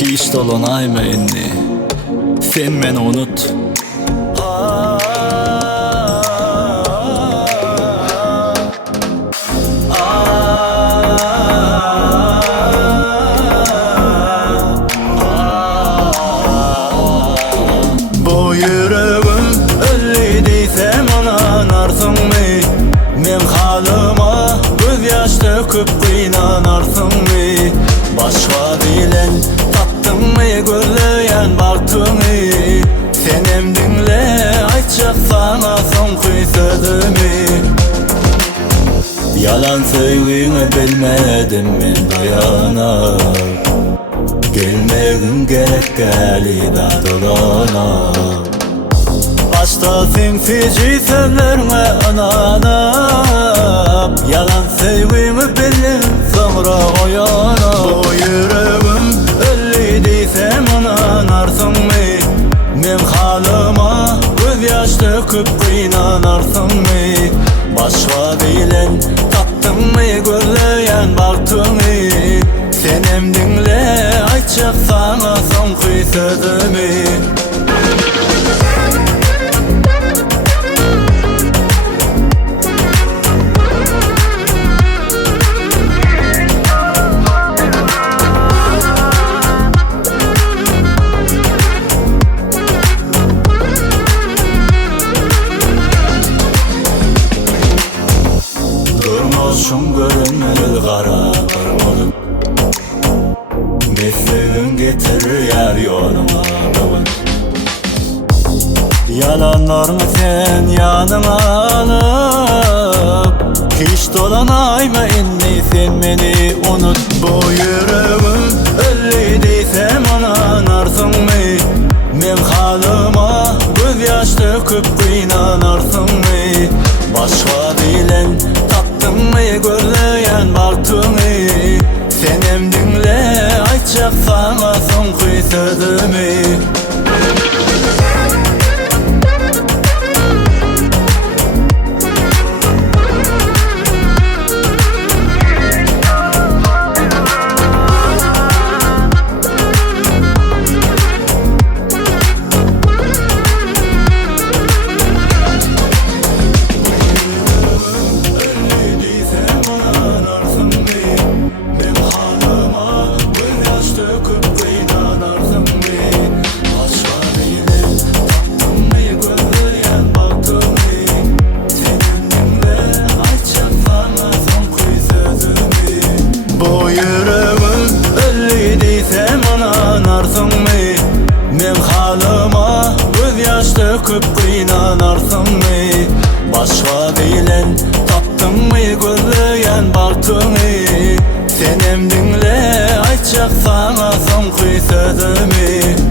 Hiç dolanayma inni, sen meni unut. Bu yüreğim ölü deysem ananarsınmı? Men halıma göz yaş döküp kıynanarsınmı? Başka bilen tattınmı gözleyen baktığını? Sen emdinle aytacak sana soňky sözümü. Yalan söýgüňi bilmedim men dayanap, gelmegin gerek gelida dolanap. Başta sen feci sözlerine ananap, yalan söýgüňi bildim sonra oyanap. Bu yüreğim ölü deysem ananarsınmı? Men halıma göz yaş döküp kıynanarsınmı? Başka bilen tattınmı gözleyen baktığını? Sen emdinle aytacak sana soňky sözümü. Durmuşum görünmeli kara kırmızı, mesleğin getirir yer yoluna bugün. Yalanlarını sen yanına alıp, hiç dolanayma inni, sen beni unut. Bu yüreğim ölü deysem ananarsınmı? Men halıma göz yaş döküp kıynanarsınmı? Başka bilen tattınmı gözleyen baktığını? Sen emdinle aytacak sana soňky sözümü. Bu yüreğim ölü deysem ananarsınmı? Men halıma göz yaş döküp kıynanarsınmı? Başka bilen tattınmı gözleyen baktığını? Sen emdinle aytacak sana soňky sözümü.